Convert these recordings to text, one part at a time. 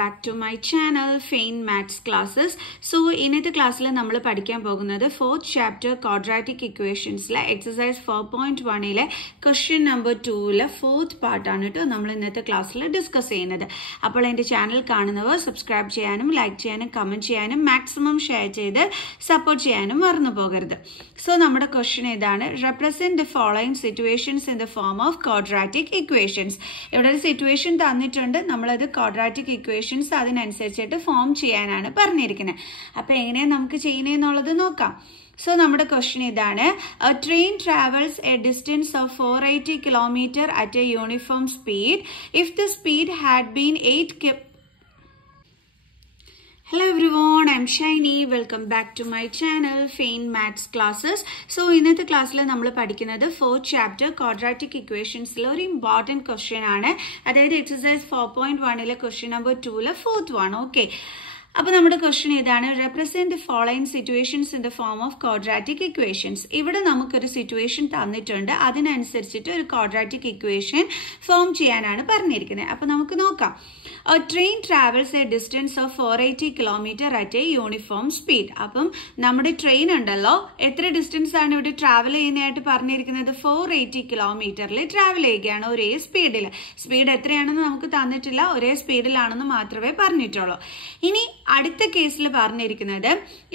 back to my channel Fain Maths Classes. So ഇന്നത്തെ ക്ലാസ്സിൽ നമ്മൾ പഠിക്കാൻ പോകുന്നത് 4th chapter quadratic equationsലെ exercise 4.1ലെ question number 2ലെ 4th part ആണ് ട്ടോ നമ്മൾ ഇന്നത്തെ ക്ലാസ്സിൽ ഡിസ്കസ് ചെയ്യുന്നത്. അപ്പോൾ എൻ്റെ ചാനൽ കാണുന്നവർ സബ്സ്ക്രൈബ് ചെയ്യാനും ലൈക്ക് ചെയ്യാനും കമന്റ് ചെയ്യാനും മാക്സിമം ഷെയർ ചെയ്ത് സപ്പോർട്ട് ചെയ്യാനും മറന്നു പോകരുത്. സോ നമ്മുടെ ക്വസ്റ്റ്യൻ ഇതാണ്, represent the following situations in the form of quadratic equations. ഇവിടെ ഒരു സിറ്റുവേഷൻ തന്നിട്ടുണ്ട്, നമ്മളത് ക്വാഡ്രാറ്റിക് ഇക്വേഷൻസ് അതിനനുസരിച്ചിട്ട് ഫോം ചെയ്യാനാണ് പറഞ്ഞിരിക്കുന്നത്. അപ്പോൾ എങ്ങനെയാണ് നമുക്ക് ചെയ്യുന്നതെന്നുള്ളത് നോക്കാം. സോ നമ്മുടെ ക്വസ്റ്റ്യൻ ഇതാണ്, a train travels a distance of 480 km at a uniform speed. If the speed had been 8 Hello everyone, I'm Shiny. Welcome back to my channel Fain Maths Classes. So ഇന്നത്തെ ക്ലാസ്സിൽ നമ്മൾ പഠിക്കുന്നത് 4th chapter quadratic equationsലെ ഒരു important question ആണ്. അതായത് exercise 4.1ലെ question number 2ലെ 4th ആണ്. Okay, അപ്പോൾ നമ്മുടെ ക്വസ്റ്റ്യൻ ഇതാണ്, represent the following situations in the form of quadratic equations. ഇവിടെ നമുക്കൊരു സിറ്റുവേഷൻ തന്നിട്ടുണ്ട്, അതിനനുസരിച്ചിട്ട് ഒരു ക്വാഡ്രാറ്റിക് ഇക്വേഷൻ ഫോം ചെയ്യാനാണ് പറഞ്ഞിരിക്കുന്നത്. അപ്പോൾ നമുക്ക് നോക്കാം. A train travels a distance of 480 km at a uniform speed. അപ്പം നമ്മുടെ ട്രെയിൻ ഉണ്ടല്ലോ, എത്ര ഡിസ്റ്റൻസ് ആണ് ഇവിടെ ട്രാവൽ ചെയ്യുന്നതായിട്ട് പറഞ്ഞിരിക്കുന്നത്? 480 കിലോമീറ്ററിൽ ട്രാവൽ ചെയ്യുകയാണ് ഒരേ സ്പീഡിൽ. സ്പീഡ് എത്രയാണെന്ന് നമുക്ക് തന്നിട്ടില്ല, ഒരേ സ്പീഡിലാണെന്ന് മാത്രമേ പറഞ്ഞിട്ടുള്ളൂ. ഇനി അടുത്ത കേസിൽ പറഞ്ഞിരിക്കുന്നത്,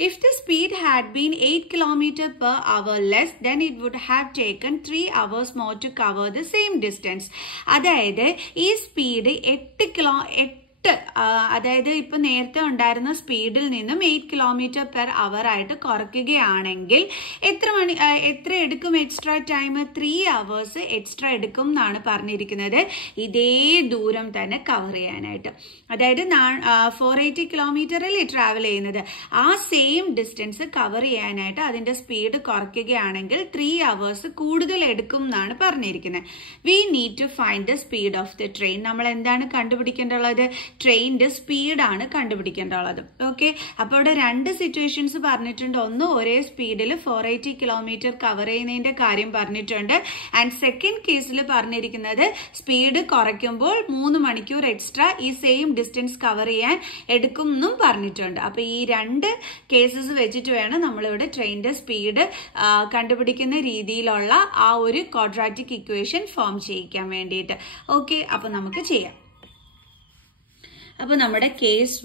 if the speed had been 8 km/h less, then it would have taken 3 hours more to cover the same distance. അതായത് ഈ സ്പീഡ് 8 അതായത് ഇപ്പൊ നേരത്തെ ഉണ്ടായിരുന്ന സ്പീഡിൽ നിന്നും 8 km/h ആയിട്ട് കുറയ്ക്കുകയാണെങ്കിൽ എത്ര എടുക്കും എക്സ്ട്രാ ടൈം? 3 hours എക്സ്ട്രാ എടുക്കും എന്നാണ് പറഞ്ഞിരിക്കുന്നത്, ഇതേ ദൂരം തന്നെ കവർ ചെയ്യാനായിട്ട്. അതായത് 480 കിലോമീറ്ററിൽ ട്രാവൽ ചെയ്യുന്നത്, ആ സെയിം ഡിസ്റ്റൻസ് കവർ ചെയ്യാനായിട്ട് അതിന്റെ സ്പീഡ് കുറയ്ക്കുകയാണെങ്കിൽ 3 hours കൂടുതൽ എടുക്കും എന്നാണ് പറഞ്ഞിരിക്കുന്നത്. We need to find the speed of the train. നമ്മൾ എന്താണ് കണ്ടുപിടിക്കേണ്ടുള്ളത്? ട്രെയിനിന്റെ സ്പീഡാണ് കണ്ടുപിടിക്കേണ്ടുള്ളത്. ഓക്കെ, അപ്പോൾ ഇവിടെ രണ്ട് സിറ്റുവേഷൻസ് പറഞ്ഞിട്ടുണ്ട്. ഒന്ന് ഒരേ സ്പീഡിൽ 480 കിലോമീറ്റർ കവർ ചെയ്യുന്നതിന്റെ കാര്യം പറഞ്ഞിട്ടുണ്ട്. ആൻഡ് സെക്കൻഡ് കേസിൽ പറഞ്ഞിരിക്കുന്നത് സ്പീഡ് കുറയ്ക്കുമ്പോൾ 3 മണിക്കൂർ എക്സ്ട്രാ ഈ സെയിം ഡിസ്റ്റൻസ് കവർ ചെയ്യാൻ എടുക്കും എന്നും പറഞ്ഞിട്ടുണ്ട്. അപ്പൊ ഈ രണ്ട് കേസസ് വെച്ചിട്ട് വേണം നമ്മളിവിടെ ട്രെയിനിന്റെ സ്പീഡ് കണ്ടുപിടിക്കുന്ന രീതിയിലുള്ള ആ ഒരു ക്വാഡ്രാറ്റിക് ഇക്വേഷൻ ഫോം ചെയ്യിക്കാൻ വേണ്ടിയിട്ട്. ഓക്കെ, അപ്പൊ നമുക്ക് ചെയ്യാം. അപ്പൊ നമ്മുടെ കേസ്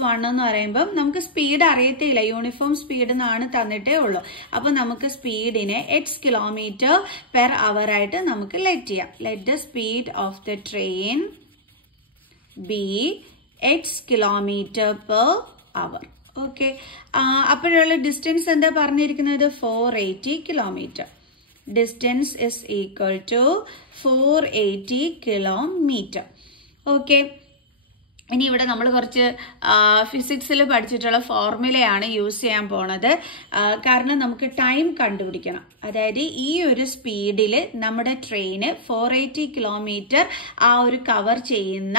1 എന്ന് പറയുമ്പോൾ നമുക്ക് സ്പീഡ് അറിയത്തില്ല, യൂണിഫോം സ്പീഡ് എന്നാണ് തന്നിട്ടേ ഉള്ളൂ. അപ്പൊ നമുക്ക് സ്പീഡിനെ x km/h ആയിട്ട് നമുക്ക് ലെറ്റ് ചെയ്യാം. Let the speed of the train B x km/h. Okay, അപ്പോഴുള്ള ഡിസ്റ്റൻസ് എന്താ പറഞ്ഞിരിക്കുന്നത്? 480 kilometre. Distance is equal to 480 kilometre. Okay, ഇനി ഇവിടെ നമ്മൾ കുറച്ച് ഫിസിക്സിൽ പഠിച്ചിട്ടുള്ള ഫോർമുലയാണ് യൂസ് ചെയ്യാൻ പോണത്. കാരണം നമുക്ക് ടൈം കണ്ടുപിടിക്കണം. അതായത് ഈ ഒരു സ്പീഡിൽ നമ്മുടെ ട്രെയിന് 480 കിലോമീറ്റർ ആ ഒരു കവർ ചെയ്യുന്ന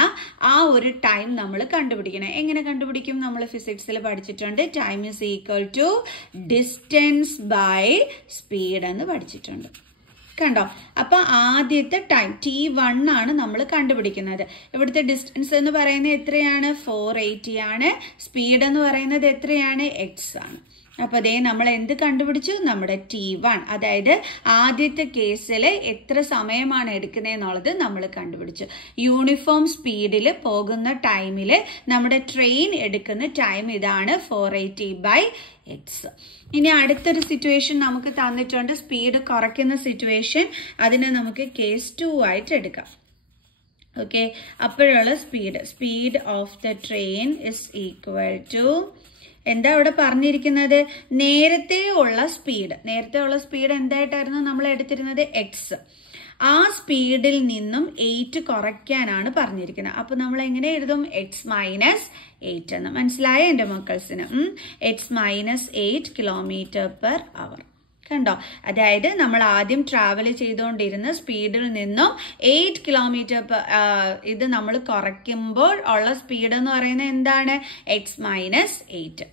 ആ ഒരു ടൈം നമ്മൾ കണ്ടുപിടിക്കണം. എങ്ങനെ കണ്ടുപിടിക്കും? നമ്മൾ ഫിസിക്സിൽ പഠിച്ചിട്ടുണ്ട്, time is equal to distance by speed എന്ന് പഠിച്ചിട്ടുണ്ട്. കണ്ടോ? അപ്പൊ ആദ്യത്തെ ടൈം T1 ആണ് നമ്മൾ കണ്ടുപിടിക്കുന്നത്. ഇവിടുത്തെ ഡിസ്റ്റൻസ് എന്ന് പറയുന്നത് എത്രയാണ്? 480 ആണ്. സ്പീഡ് എന്ന് പറയുന്നത് എത്രയാണ്? x ആണ്. അപ്പൊ അതേ നമ്മൾ എന്ത് കണ്ടുപിടിച്ചു? നമ്മുടെ T1, അതായത് ആദ്യത്തെ കേസിൽ എത്ര സമയമാണ് എടുക്കുന്നതെന്നുള്ളത് നമ്മൾ കണ്ടുപിടിച്ചു. യൂണിഫോം സ്പീഡിൽ പോകുന്ന ടൈമിൽ നമ്മുടെ ട്രെയിൻ എടുക്കുന്ന ടൈം ഇതാണ്, 480/x. ഇനി അടുത്തൊരു സിറ്റുവേഷൻ നമുക്ക് തന്നിട്ടുണ്ട്, സ്പീഡ് കുറയ്ക്കുന്ന സിറ്റുവേഷൻ. അതിനെ നമുക്ക് കേസ് 2 ആയിട്ട് എടുക്കാം. ഓക്കെ, അപ്പോഴുള്ള speed of the train is equal to എന്താ അവിടെ പറഞ്ഞിരിക്കുന്നത്? നേരത്തെ ഉള്ള സ്പീഡ് എന്തായിട്ടായിരുന്നു നമ്മൾ എടുത്തിരുന്നത്? x. ആ സ്പീഡിൽ നിന്നും 8 കുറയ്ക്കാനാണ് പറഞ്ഞിരിക്കുന്നത്. അപ്പൊ നമ്മൾ എങ്ങനെ എഴുതും? x - 8 എന്ന്. മനസ്സിലായ എൻ്റെ മക്കൾസിന്? x - 8 km/h. കണ്ടോ? അതായത് നമ്മൾ ആദ്യം ട്രാവൽ ചെയ്തുകൊണ്ടിരുന്ന സ്പീഡിൽ നിന്നും 8 കിലോമീറ്റർ ഇത് നമ്മൾ കുറയ്ക്കുമ്പോൾ ഉള്ള സ്പീഡ് എന്ന് പറയുന്നത് എന്താണ്? x - 8.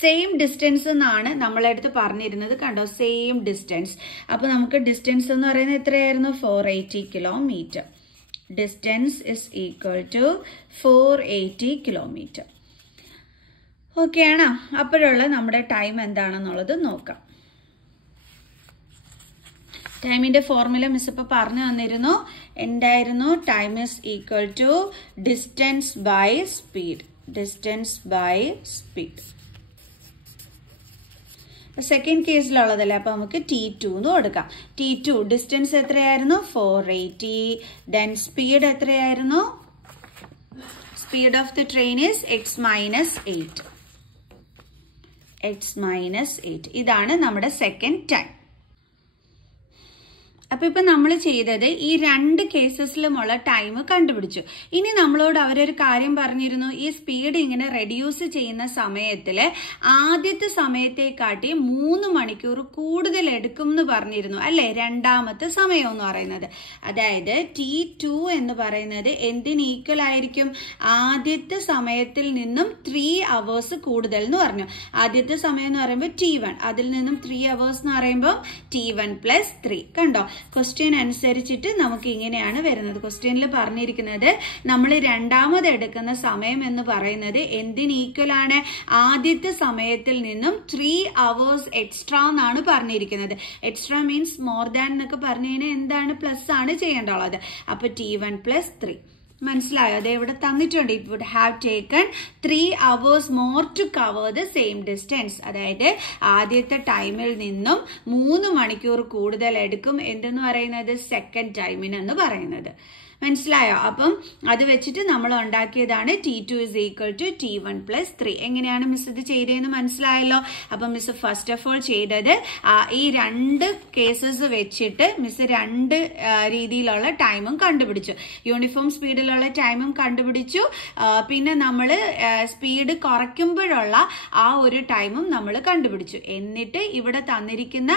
സെയിം ഡിസ്റ്റൻസ് എന്നാണ് നമ്മളടുത്ത് പറഞ്ഞിരുന്നത്. കണ്ടോ? Same distance. അപ്പൊ നമുക്ക് ഡിസ്റ്റൻസ് എന്ന് പറയുന്നത് എത്രയായിരുന്നു? 480 kilometre. distance is equal to 480 kilometer. Okay ആണോ? അപ്പോഴുള്ള നമ്മുടെ ടൈം എന്താണെന്നുള്ളത് നോക്കാം. ടൈമിന്റെ ഫോർമുല മിസ് ഇപ്പോൾ പറഞ്ഞു തന്നിരുന്നു. എന്തായിരുന്നു? Time is equal to distance by speed. Distance by speed. Second കേസിലുള്ളതല്ലേ, അപ്പൊ നമുക്ക് T2 എന്ന് കൊടുക്കാം. T2 ഡിസ്റ്റൻസ് എത്രയായിരുന്നു? 480. ദെൻ സ്പീഡ് എത്രയായിരുന്നു? Speed of the train is x-8. x-8. ഇതാണ് നമ്മുടെ സെക്കൻഡ് ടൈം. അപ്പൊ ഇപ്പൊ നമ്മൾ ചെയ്തത് ഈ രണ്ട് കേസസിലുമുള്ള ടൈം കണ്ടുപിടിച്ചു. ഇനി നമ്മളോട് അവരൊരു കാര്യം പറഞ്ഞിരുന്നു, ഈ സ്പീഡ് ഇങ്ങനെ റെഡ്യൂസ് ചെയ്യുന്ന സമയത്തില് ആദ്യത്തെ സമയത്തെക്കാട്ടി 3 മണിക്കൂർ കൂടുതൽ എടുക്കും എന്ന് പറഞ്ഞിരുന്നു അല്ലെ? രണ്ടാമത്തെ സമയം എന്ന് പറയുന്നത്, അതായത് T2 എന്ന് പറയുന്നത് എന്തിന് ഈക്വൽ ആയിരിക്കും? ആദ്യത്തെ സമയത്തിൽ നിന്നും 3 hours കൂടുതൽ എന്ന് പറഞ്ഞു. ആദ്യത്തെ സമയം എന്ന് പറയുമ്പോൾ T1, അതിൽ നിന്നും 3 hours എന്ന് പറയുമ്പോൾ T1 + 3. കണ്ടോ? ക്വസ്റ്റ്യൻ അനുസരിച്ചിട്ട് നമുക്ക് ഇങ്ങനെയാണ് വരുന്നത്. ക്വസ്റ്റ്യനിൽ പറഞ്ഞിരിക്കുന്നത് നമ്മൾ രണ്ടാമത് എടുക്കുന്ന സമയം എന്ന് പറയുന്നത് എന്തിന് ഈക്വൽ ആണ്? ആദ്യത്തെ സമയത്തിൽ നിന്നും 3 hours എക്സ്ട്രാ എന്നാണ് പറഞ്ഞിരിക്കുന്നത്. എക്സ്ട്രാ മീൻസ് മോർ ദാൻ എന്നൊക്കെ പറഞ്ഞു കഴിഞ്ഞാൽ എന്താണ്? പ്ലസ് ആണ് ചെയ്യേണ്ടുള്ളത്. അപ്പൊ T1 + 3. മനസ്സിലായോ? അത് ഇവിടെ തന്നിട്ടുണ്ട്. It would have taken 3 hours more to cover the same distance. അതായത് ആദ്യത്തെ ടൈമിൽ നിന്നും 3 മണിക്കൂർ കൂടുതൽ എടുക്കും എന്തെന്ന് പറയുന്നത്? സെക്കൻഡ് ടൈമിനെന്ന് പറയുന്നത്. മനസ്സിലായോ? അപ്പം അത് വെച്ചിട്ട് നമ്മൾ ഉണ്ടാക്കിയതാണ് T2 = T1 + 3. എങ്ങനെയാണ് മിസ് ഇത് ചെയ്തതെന്ന് മനസ്സിലായല്ലോ. അപ്പം മിസ് ഫസ്റ്റ് ഓഫ് ഓൾ ചെയ്തത് ഈ രണ്ട് കേസസ് വെച്ചിട്ട് മിസ് രണ്ട് രീതിയിലുള്ള ടൈമും കണ്ടുപിടിച്ചു. യൂണിഫോം സ്പീഡിലുള്ള ടൈമും കണ്ടുപിടിച്ചു. പിന്നെ നമ്മൾ സ്പീഡ് കുറയ്ക്കുമ്പോഴുള്ള ആ ഒരു ടൈമും നമ്മൾ കണ്ടുപിടിച്ചു. എന്നിട്ട് ഇവിടെ തന്നിരിക്കുന്ന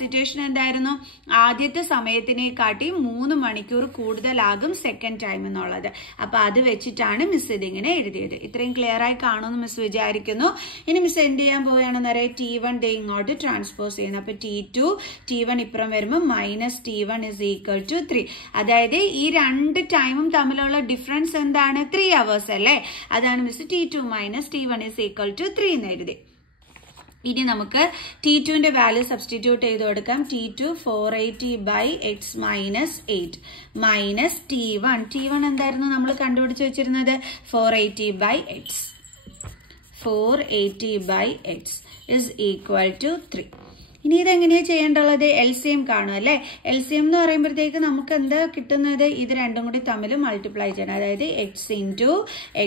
സിറ്റുവേഷൻ എന്തായിരുന്നു? ആദ്യത്തെ സമയത്തിനെക്കാട്ടി 3 മണിക്കൂർ കൂടുതൽ സെക്കൻഡ് ടൈം എന്നുള്ളത്. അപ്പൊ അത് വെച്ചിട്ടാണ് മിസ് ഇതിങ്ങനെ എഴുതിയത്. ഇത്രയും ക്ലിയർ ആയി കാണുമെന്ന് മിസ് വിചാരിക്കുന്നു. ഇനി മിസ് എന്ത് ചെയ്യാൻ പോവുകയാണെന്ന് അറിയാം? T1 ഇങ്ങോട്ട് ട്രാൻസ്പോസ് ചെയ്യുന്നു. അപ്പൊ T1 ഇപ്പുറം വരുമ്പോൾ -T1 = 3. അതായത് ഈ രണ്ട് ടൈമും തമ്മിലുള്ള ഡിഫറൻസ് എന്താണ്? 3 hours അല്ലേ? അതാണ് മിസ് T2 - T1 = 3 എന്ന് എഴുതി. ഇനി നമുക്ക് T2ന്റെ വാല്യൂ സബ്സ്റ്റിറ്റ്യൂട്ട് ചെയ്ത് കൊടുക്കാം. T2 480/x-8 മൈനസ് T1 എന്തായിരുന്നു നമ്മൾ കണ്ടുപിടിച്ച് വെച്ചിരുന്നത്? 480/x. 480/x = 3. ഇനി ഇതെങ്ങനെയാണ് ചെയ്യേണ്ടുള്ളത്? LCM കാണും അല്ലെ? LCM എന്ന് പറയുമ്പോഴത്തേക്ക് നമുക്ക് എന്താ കിട്ടുന്നത്? ഇത് രണ്ടും കൂടി തമ്മിൽ മൾട്ടിപ്ലൈ ചെയ്യണം. അതായത് x ×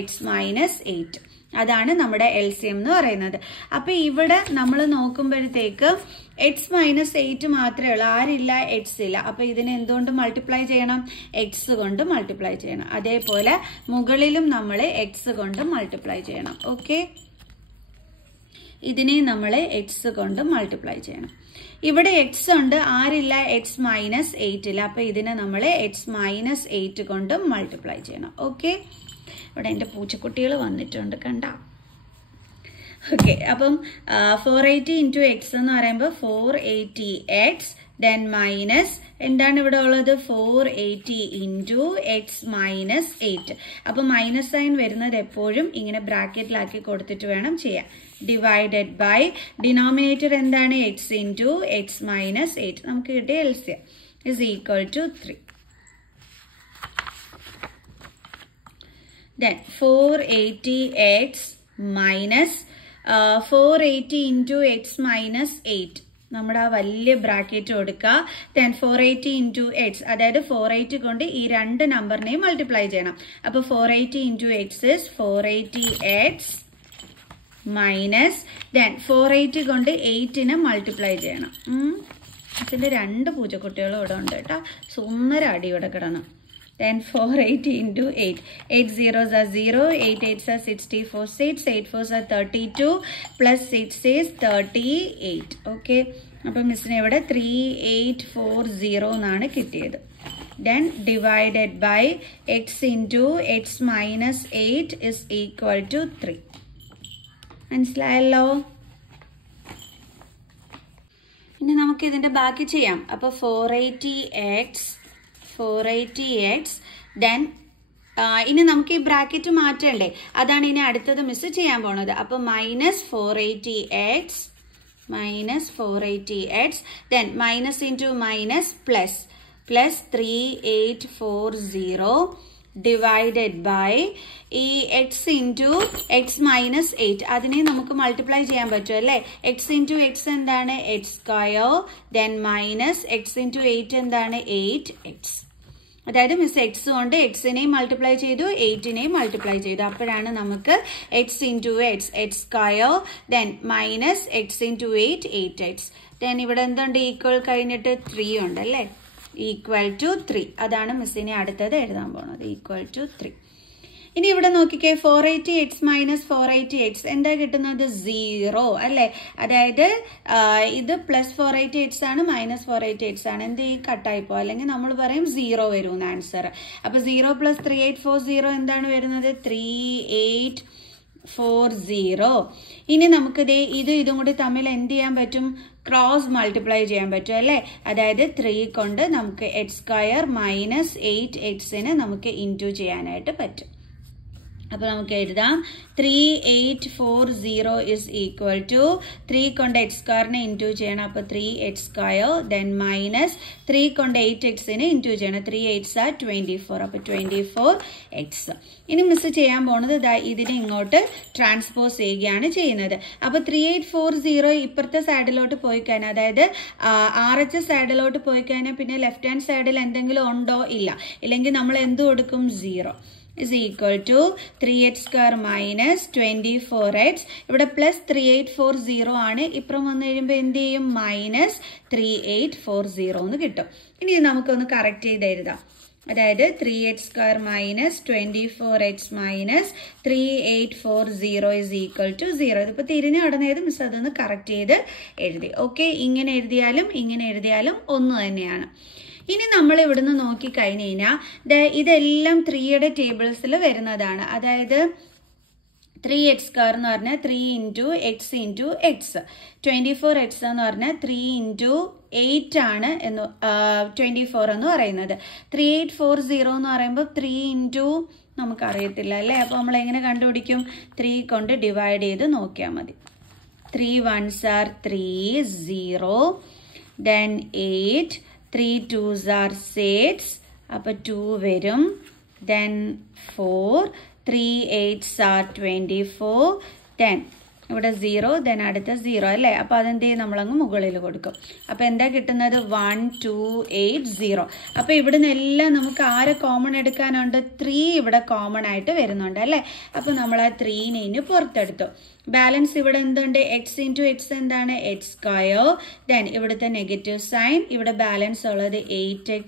x-8. അതാണ് നമ്മുടെ LCM എന്ന് പറയുന്നത്. അപ്പൊ ഇവിടെ നമ്മൾ നോക്കുമ്പോഴത്തേക്ക് x-8 മാത്രമേ ഉള്ളൂ. ആരില്ല? x ഇല്ല. അപ്പൊ ഇതിനെ എന്തുകൊണ്ട് മൾട്ടിപ്ലൈ ചെയ്യണം? x കൊണ്ട് മൾട്ടിപ്ലൈ ചെയ്യണം. അതേപോലെ മുകളിലും നമ്മൾ x കൊണ്ട് മൾട്ടിപ്ലൈ ചെയ്യണം. ഓക്കെ, ഇതിനെ നമ്മൾ x കൊണ്ട് മൾട്ടിപ്ലൈ ചെയ്യണം. ഇവിടെ x ഉണ്ട്, ആരില്ല? x-8 ഇല്ല. അപ്പൊ ഇതിനെ നമ്മൾ x-8 കൊണ്ട് മൾട്ടിപ്ലൈ ചെയ്യണം. ഓക്കെ, ഇവിടെ എൻ്റെ പൂച്ചക്കുട്ടികൾ വന്നിട്ടുണ്ട് കണ്ട. ഓക്കെ, അപ്പം 480 × x എന്ന് പറയുമ്പോൾ 480x ദെൻ മൈനസ് എന്താണ് ഇവിടെ ഉള്ളത്? 480 × x-8. അപ്പൊ മൈനസ് സൈൻ വരുന്നത് എപ്പോഴും ഇങ്ങനെ ബ്രാക്കറ്റിലാക്കി കൊടുത്തിട്ട് വേണം ചെയ്യാൻ. ഡിവൈഡഡ് ബൈ ഡിനോമിനേറ്റർ എന്താണ്? x × x-8. നമുക്ക് കിട്ടിയ LCM = 3. Then 480x minus 480 × x-8. നമ്മുടെ ആ വലിയ ബ്രാക്കറ്റ് കൊടുക്കുക. ദെൻ 480 × x, അതായത് 480 കൊണ്ട് ഈ രണ്ട് നമ്പറിനെയും മൾട്ടിപ്ലൈ ചെയ്യണം. അപ്പൊ 480 × x is 480x minus then 480 കൊണ്ട് 8നെ മൾട്ടിപ്ലൈ ചെയ്യണം. ഇതിന്റെ രണ്ട് പൂച്ചക്കുട്ടികളും ഇവിടെ ഉണ്ട് കേട്ടോ. സുന്ദര അടി ഇവിടെ കിടണം. Then 480 × 8. 8 zeros are 0, 8 8s are 64, 6, 8 4s are 32, plus 6 is 38. Okay. അപ്പോൾ മിസ്സിന് ഇവിടെ 3840 എന്നാണ് കിട്ടിയത്. Then divided by x × x-8 is equal to 3. മനസ്സിലായല്ലോ? ഇനി നമുക്ക് ഇതിന്റെ ബാക്കി ചെയ്യാം. അപ്പോൾ 480x ദെൻ ഇനി നമുക്ക് ഈ ബ്രാക്കറ്റ് മാറ്റണ്ടേ, അതാണ് ഇനി അടുത്തത് മിസ് ചെയ്യാൻ പോണത്. അപ്പൊ -480x then minus into minus plus 3840 divided by ഈ x into x minus 8 അതിനെ നമുക്ക് മൾട്ടിപ്ലൈ ചെയ്യാൻ പറ്റും അല്ലേ. x into x എന്താണ് x square then minus x into 8 എന്താണ് 8x. അതായത് മിസ് എക്സ് കൊണ്ട് എക്സിനെയും മൾട്ടിപ്ലൈ ചെയ്തു 8നെയും മൾട്ടിപ്ലൈ ചെയ്തു. അപ്പോഴാണ് നമുക്ക് X into X X square then minus X into 8 8x. Then ഇവിടെ എന്തുണ്ട് ഈക്വൽ കഴിഞ്ഞിട്ട് 3 ഉണ്ട് അല്ലേ, ഈക്വൽ ടു 3. അതാണ് മിസ്സിനെ അടുത്തത് എഴുതാൻ പോകുന്നത്, ഈക്വൽ ടു 3. ഇനി ഇവിടെ നോക്കിക്കേ 480x മൈനസ് 480x എന്താ കിട്ടുന്നത് 0 അല്ലേ. അതായത് ഇത് പ്ലസ് 480x ആണ് മൈനസ് 480x ആണ്. എന്ത് ഈ കട്ടായിപ്പോ, അല്ലെങ്കിൽ നമ്മൾ പറയും 0 വരുമെന്ന് ആൻസർ. അപ്പൊ 0 പ്ലസ് 3840 എന്താണ് വരുന്നത് 3840. ഇനി നമുക്ക് ഇതും കൂടി തമ്മിൽ എന്ത് ചെയ്യാൻ പറ്റും, ക്രോസ് മൾട്ടിപ്ലൈ ചെയ്യാൻ പറ്റും അല്ലേ. അതായത് 3 കൊണ്ട് നമുക്ക് എക്സ് സ്ക്വയർ മൈനസ് 8xനെ നമുക്ക് ഇൻറ്റു ചെയ്യാനായിട്ട് പറ്റും. അപ്പോൾ നമുക്ക് എഴുതാം 3840 is equal to 3 കൊണ്ട് എക്സ് സ്ക്വയറിനെ ഇൻറ്റു ചെയ്യണം. അപ്പോൾ 3x സ്ക്വയർ ദെൻ മൈനസ് 3 കൊണ്ട് 8xനെ ഇൻറ്റു ചെയ്യണം. 3 8s are 24. അപ്പോൾ 24x. ഇനി മിസ് ചെയ്യാൻ പോണത് ഇതിനെ ഇങ്ങോട്ട് ട്രാൻസ്പോസ് ചെയ്യുകയാണ് ചെയ്യുന്നത്. അപ്പോൾ 3840 ഇപ്പുറത്തെ സൈഡിലോട്ട് പോയി കഴിഞ്ഞാൽ, അതായത് RHS സൈഡിലോട്ട് പോയി കഴിഞ്ഞാൽ പിന്നെ ലെഫ്റ്റ് ഹാൻഡ് സൈഡിൽ എന്തെങ്കിലും ഉണ്ടോ, ഇല്ല. ഇല്ലെങ്കിൽ നമ്മൾ എന്ത് കൊടുക്കും 0 is equal to 3x square minus 24x. ഇവിടെ പ്ലസ് 3840 ആണ്, ഇപ്പുറം വന്നു കഴിയുമ്പോൾ എന്ത് ചെയ്യും മൈനസ് 3840 എന്ന് കിട്ടും. ഇനി നമുക്കൊന്ന് കറക്റ്റ് ചെയ്ത് എഴുതാം. അതായത് 3x square minus 24x minus 3840 is equal to 0. ഇതിപ്പോൾ തിരിഞ്ഞു കടന്നത് മിസ് അതൊന്ന് കറക്റ്റ് ചെയ്ത് എഴുതി. ഓക്കെ, ഇങ്ങനെ എഴുതിയാലും ഒന്ന് തന്നെയാണ്. ഇനി നമ്മൾ ഇവിടുന്ന് നോക്കിക്കഴിഞ്ഞ് കഴിഞ്ഞാൽ ഇതെല്ലാം 3യുടെ ടേബിൾസിൽ വരുന്നതാണ്. അതായത് 3x സ്ക്വയർ എന്ന് പറഞ്ഞാൽ 3 into X into X, 24x എന്ന് പറഞ്ഞാൽ 3 ഇൻറ്റു 8 ആണ് 24 എന്ന് പറയുന്നത്. 3840 എന്ന് പറയുമ്പോൾ 3 ഇൻറ്റു നമുക്കറിയത്തില്ല അല്ലേ. അപ്പോൾ നമ്മൾ എങ്ങനെ കണ്ടുപിടിക്കും, 3 കൊണ്ട് ഡിവൈഡ് ചെയ്ത് നോക്കിയാൽ മതി. 3 1s are 3 0 then 8 3 2s are 6 അപ്പോൾ 2 വരും. then 4 3 8s are 24 then ഇവിടെ 0 then അടുത്ത 0 അല്ലേ. അപ്പോൾ അതെന്ത് ചെയ്യും, നമ്മളങ്ങ് മുകളിൽ കൊടുക്കും. അപ്പോൾ എന്താ കിട്ടുന്നത് 1 2 8 0. അപ്പോൾ ഇവിടുന്ന് എല്ലാം നമുക്ക് ആരെ കോമൺ എടുക്കാനുണ്ട്, 3 ഇവിടെ കോമൺ ആയിട്ട് വരുന്നുണ്ട് അല്ലേ. അപ്പോൾ നമ്മൾ ആ 3നെ ഇനി പുറത്തെടുത്തു. ബാലൻസ് ഇവിടെ എന്തുണ്ട്, എക്സ് ഇൻറ്റു എക്സ് എന്താണ് എക്സ് സ്ക്വയർ ദെൻ ഇവിടുത്തെ നെഗറ്റീവ് സൈൻ, ഇവിടെ ബാലൻസ് ഉള്ളത് 8x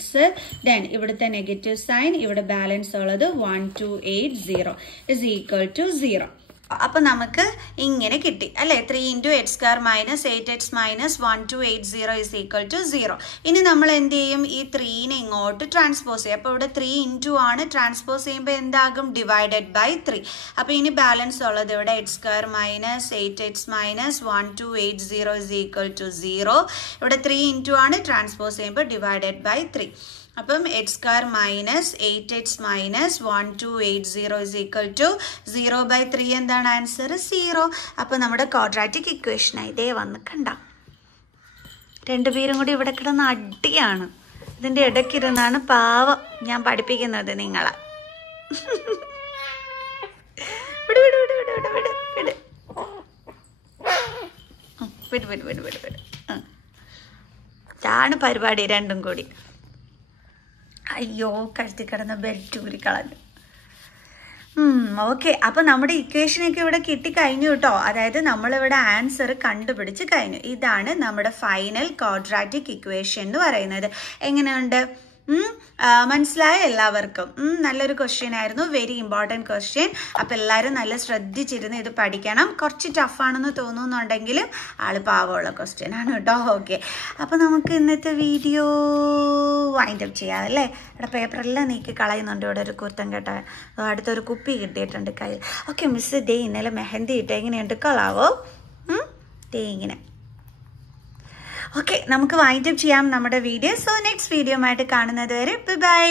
ദെൻ ഇവിടുത്തെ നെഗറ്റീവ് സൈൻ, ഇവിടെ ബാലൻസ് ഉള്ളത് 1280 ഇസ് ഈക്വൽ ടു 0. അപ്പൊ നമുക്ക് ഇങ്ങനെ കിട്ടി അല്ലെ. 3 into x square minus 8x minus 1280 is equal to 0. ഇനി നമ്മൾ എന്ത് ചെയ്യും, ഈ 3നെ ഇങ്ങോട്ട് ട്രാൻസ്പോസ് ചെയ്യും. അപ്പോൾ ഇവിടെ 3 ഇൻറ്റു ആണ്, ട്രാൻസ്പോസ് ചെയ്യുമ്പോൾ എന്താകും ഡിവൈഡഡ് ബൈ 3. അപ്പോൾ ഇനി ബാലൻസ് ഉള്ളത് ഇവിടെ x square minus 8x minus 1280 is equal to 0. ഇവിടെ 3 ഇൻറ്റു ആണ്, ട്രാൻസ്പോസ് ചെയ്യുമ്പോൾ ഡിവൈഡഡ് ബൈ 3. അപ്പം x square minus 8x minus 1280 is equal to 0/3 എന്താണ് ആൻസർ 0. അപ്പോൾ നമ്മുടെ ക്വാഡ്രാറ്റിക് ഇക്വേഷനായി ഇതേ വന്ന് കണ്ട. രണ്ടുപേരും കൂടി ഇവിടെ കിടന്ന് അടിയാണ്. ഇതിൻ്റെ ഇടയ്ക്കിരുന്നാണ് പാവം ഞാൻ പഠിപ്പിക്കുന്നത് നിങ്ങളെ. ഇതാണ് പരിപാടി രണ്ടും കൂടി. അയ്യോ കഴുത്തി കിടന്ന ബെൽറ്റ് ഊരി കളഞ്ഞു. ഓക്കെ, അപ്പം നമ്മുടെ ഇക്വേഷനൊക്കെ ഇവിടെ കിട്ടിക്കഴിഞ്ഞു കേട്ടോ. അതായത് നമ്മളിവിടെ ആൻസർ കണ്ടുപിടിച്ച് കഴിഞ്ഞു. ഇതാണ് നമ്മുടെ ഫൈനൽ ക്വാഡ്രാറ്റിക് ഇക്വേഷൻ എന്ന് പറയുന്നത്. എങ്ങനെയുണ്ട്, മനസ്സിലായ എല്ലാവർക്കും? നല്ലൊരു ക്വസ്റ്റ്യൻ ആയിരുന്നു, വെരി ഇമ്പോർട്ടൻറ്റ് ക്വസ്റ്റ്യൻ. അപ്പോൾ എല്ലാവരും നല്ല ശ്രദ്ധിച്ചിരുന്ന് ഇത് പഠിക്കണം. കുറച്ച് ടഫാണെന്ന് തോന്നുന്നുണ്ടെങ്കിലും ആൾ പാവമുള്ള ക്വസ്റ്റ്യൻ ആണ് കേട്ടോ. ഓക്കെ, അപ്പോൾ നമുക്ക് ഇന്നത്തെ വീഡിയോ വൈൻഡ് അപ്പ് ചെയ്യാം അല്ലേ. ഇവിടെ പേപ്പറെല്ലാം നീക്കി കളയുന്നുണ്ട്. ഇവിടെ ഒരു കുർത്തം കേട്ട അടുത്തൊരു കുപ്പി കിട്ടിയിട്ടുണ്ട് കയ്യിൽ. ഓക്കെ മിസ്, ദേ ഇന്നലെ മെഹന്തി ഇട്ട് എങ്ങനെയുണ്ട്, കളാവോ? ദേ ഇങ്ങനെ. ഓക്കെ, നമുക്ക് വൈൻഡ് അപ്പ് ചെയ്യാം നമ്മുടെ വീഡിയോ. സോ നെക്സ്റ്റ് വീഡിയോ ആയിട്ട് കാണുന്നത് വരെ ബൈ.